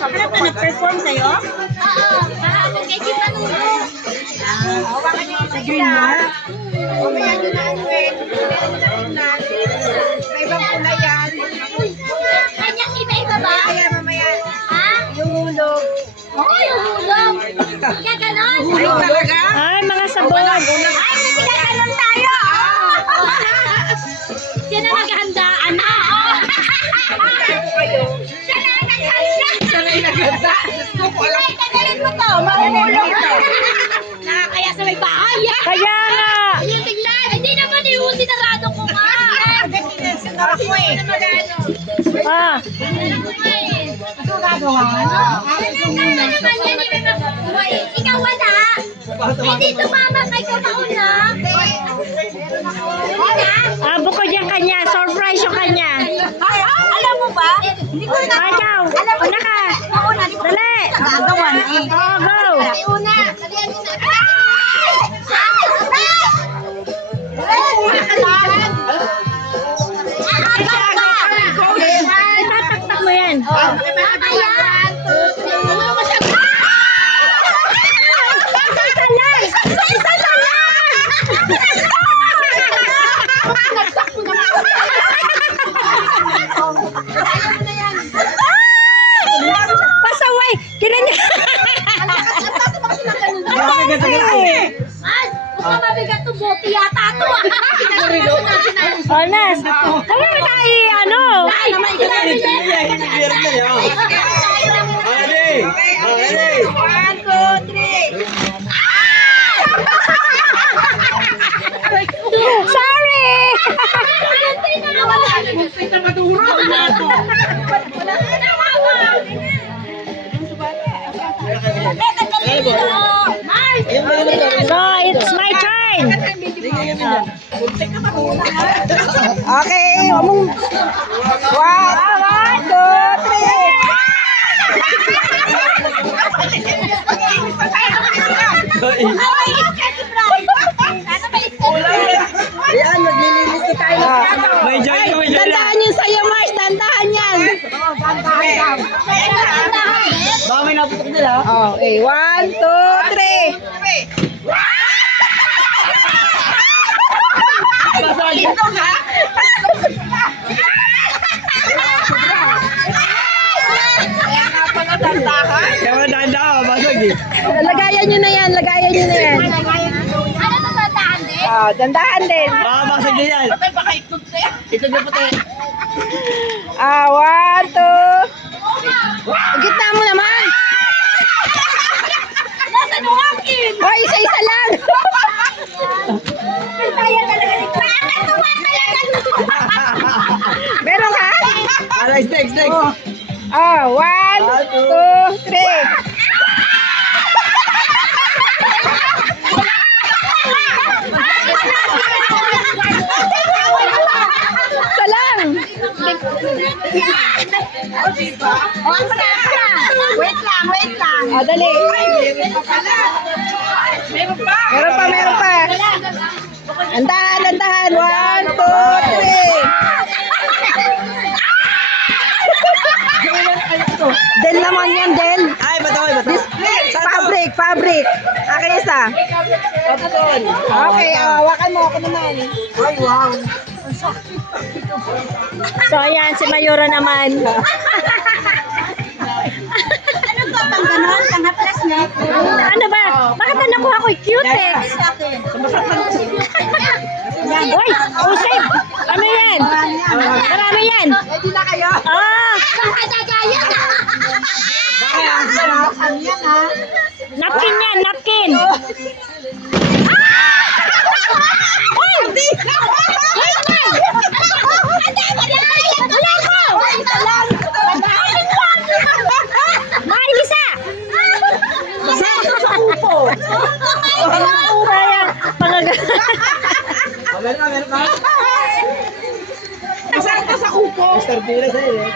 Harap ka nag-perform sa'yo? Oo, kahapon kay si Panulo. Hawakan niyo sa green mark. Mamaya nyo na ano eh. May ibang kulay yan. Kanyang iba-iba ba? Mamaya, mamaya. Ha? Yung hulog. Oo, yung hulog. Kaya ganon. Hulog talaga? Ay, mga sabon. Ay, kasi gaganon tayo. Siya na naghandaan na. Siya na naghanda. Sanay na ganda. Gusto ko alam. Ay, tagalin mo to. Mahulog to. Nakakaya sa may bahay. Kaya nga. Yung tignan. Hindi naman yung sinarado ko nga. Sinara ko eh. Ah, Sigurado ka? Ikaw wala. Hindi sumama kay ko mauna. bukod yung kanya. Surprise yung kanya. Alam mo ba? Hindi ko na. Ayaw. Una ka. Dali. Nagagawan eh. Oh, go. Una. Itataktak mo yan. Pasaway. Kinanya. Mukhang mabigat to, bote yata to. Onas. Kami na tayo, ano? One, two, three. Sorry! So, it's my turn. Okay, umong. One, two, three. Ayan, maglilinis na tayo. May joy ko, may joy na. Dandahan yung sa'yo, Mars. Dandahan yan. Baka may naputok nila. Okay, one, two, three. Kaya mga danda ka, basag eh. Lagayan nyo na yan, lagayan nyo na yan. Ano to tandaan din? Dandahan din. Baka basag din yan. Itlog na puti. One, two. Gitna mo naman. Nasaan yung akin? Hoy, isa-isa lang. Kaya talaga ni Bakit tumatalagan mo? Meron ka? Next. One, two, three. Isa lang. Wait lang. Dali. Meron pa. Andahan. One, two, three. Del naman yan, Del. Ay, bato. Fabric. Akin isa. Okay, hawakan mo ako naman. Ay, wow. So, ayan, si Mayura naman. Ano to? Pang ganon? Pang haplas na? Ano ba? Bakit na nakuha ko yung cutex? Uy, usip! Ano yan? Marami yan. Ready na kayo? Ah, Pang kadagaya. Ano yan, ha? napkin yan, napkin. Mahal isa! Kaya, Meron ka. Saan ka sa upo? Mr. Pires eh.